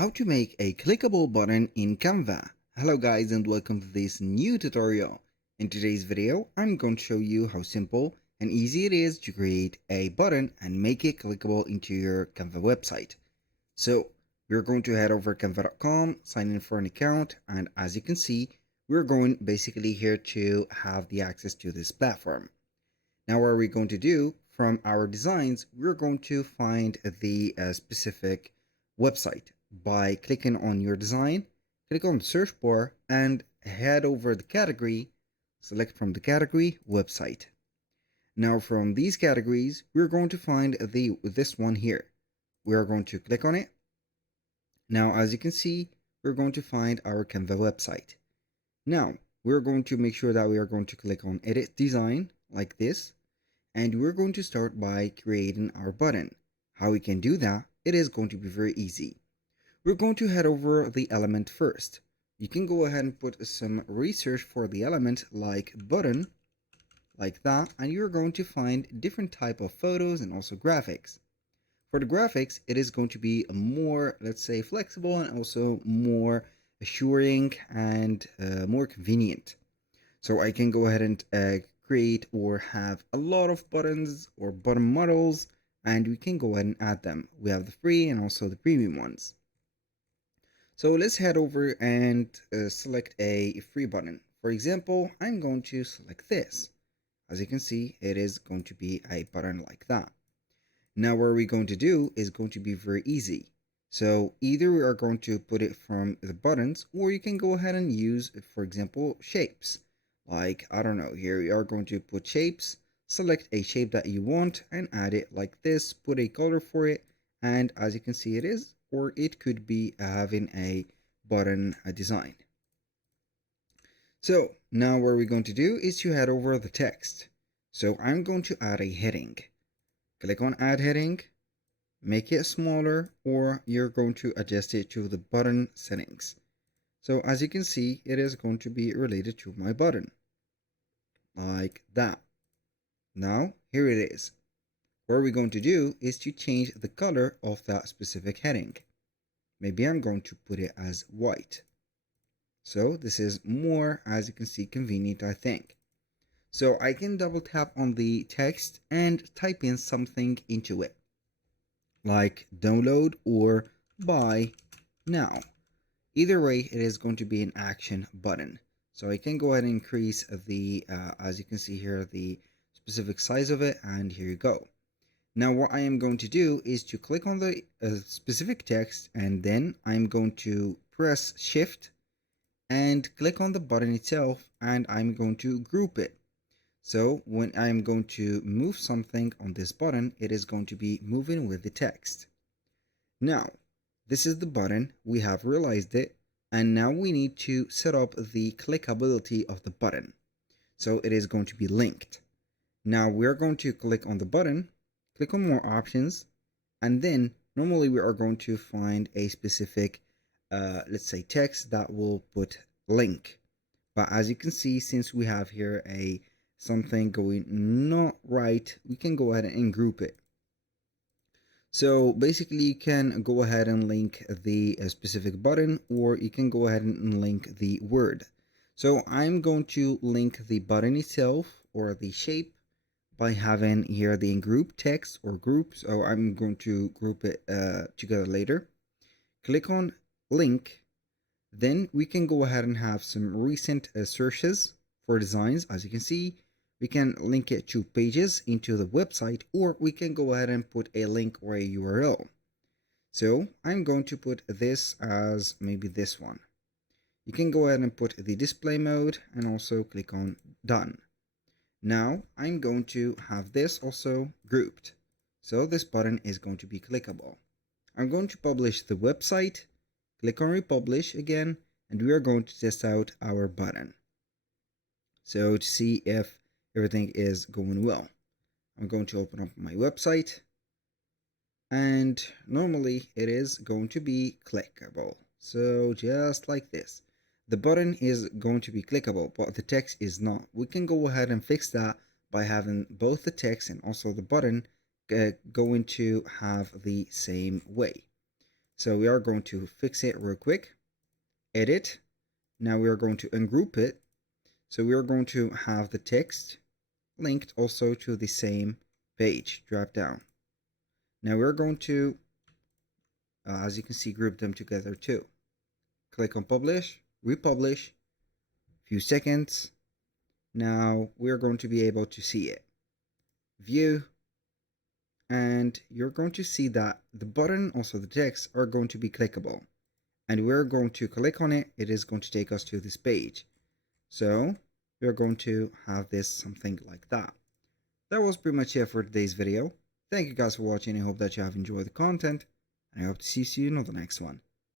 How to make a clickable button in Canva. Hello guys and welcome to this new tutorial. In today's video, I'm going to show you how simple and easy it is to create a button and make it clickable into your Canva website. So we're going to head over canva.com, sign in for an account, and as you can see, we're going basically here to have the access to this platform. Now what are we going to do? From our designs, we're going to find the specific website by clicking on your design, click on the search bar and head over the category, select from the category website. Now from these categories, we're going to find this one here. We are going to click on it. Now as you can see, we're going to find our Canva website. Now we're going to make sure that we are going to click on edit design like this, and we're going to start by creating our button. How we can do that? It is going to be very easy. We're going to head over the element first. You can go ahead and put some research for the element like button, like that, and you're going to find different type of photos and also graphics. For the graphics, it is going to be more, let's say, flexible and also more assuring and more convenient. So I can go ahead and create or have a lot of buttons or button models, and we can go ahead and add them. We have the free and also the premium ones. So let's head over and select a free button. For example, I'm going to select this. As you can see, it is going to be a button like that. Now what we're going to do is going to be very easy. So either we are going to put it from the buttons, or you can go ahead and use, for example, shapes. Like, I don't know, here we are going to put shapes, select a shape that you want and add it like this, put a color for it, and as you can see it is, or it could be having a button design. So now what we're going to do is to head over the text. So I'm going to add a heading. Click on add heading, make it smaller, or you're going to adjust it to the button settings. So as you can see, it is going to be related to my button, like that. Now here it is. What we're going to do is to change the color of that specific heading. Maybe I'm going to put it as white. So this is more, as you can see, convenient, I think. So I can double tap on the text and type in something into it, like download or buy now. Either way, it is going to be an action button. So I can go ahead and increase the, as you can see here, the specific size of it, and here you go. Now what I am going to do is to click on the specific text, and then I'm going to press shift and click on the button itself, and I'm going to group it. So when I'm going to move something on this button, it is going to be moving with the text. Now this is the button, we have realized it, and now we need to set up the clickability of the button. So it is going to be linked. Now we're going to click on the button, click on more options, and then normally we are going to find a specific, let's say text that will put link. But as you can see, since we have here something going not right, we can go ahead and group it. So basically you can go ahead and link the specific button, or you can go ahead and link the word. So I'm going to link the button itself or the shape by having here the group text or group. So I'm going to group it together later. Click on link. Then we can go ahead and have some recent searches for designs. As you can see, we can link it to pages into the website, or we can go ahead and put a link or a URL. So I'm going to put this as maybe this one. You can go ahead and put the display mode and also click on done. Now I'm going to have this also grouped. So this button is going to be clickable. I'm going to publish the website, click on republish again, and we are going to test out our button. So to see if everything is going well, I'm going to open up my website, and normally it is going to be clickable. So just like this. The button is going to be clickable, but the text is not. We can go ahead and fix that by having both the text and also the button going to have the same way. So we are going to fix it real quick. Edit. Now we are going to ungroup it. So we are going to have the text linked also to the same page. Drop down. Now we're going to, as you can see, group them together too. Click on publish, republish, few seconds. Now we're going to be able to see it. View, and you're going to see that the button, also the text, are going to be clickable. And we're going to click on it. It is going to take us to this page. So we're going to have this something like that. That was pretty much it for today's video. Thank you guys for watching. I hope that you have enjoyed the content, and I hope to see you in the next one.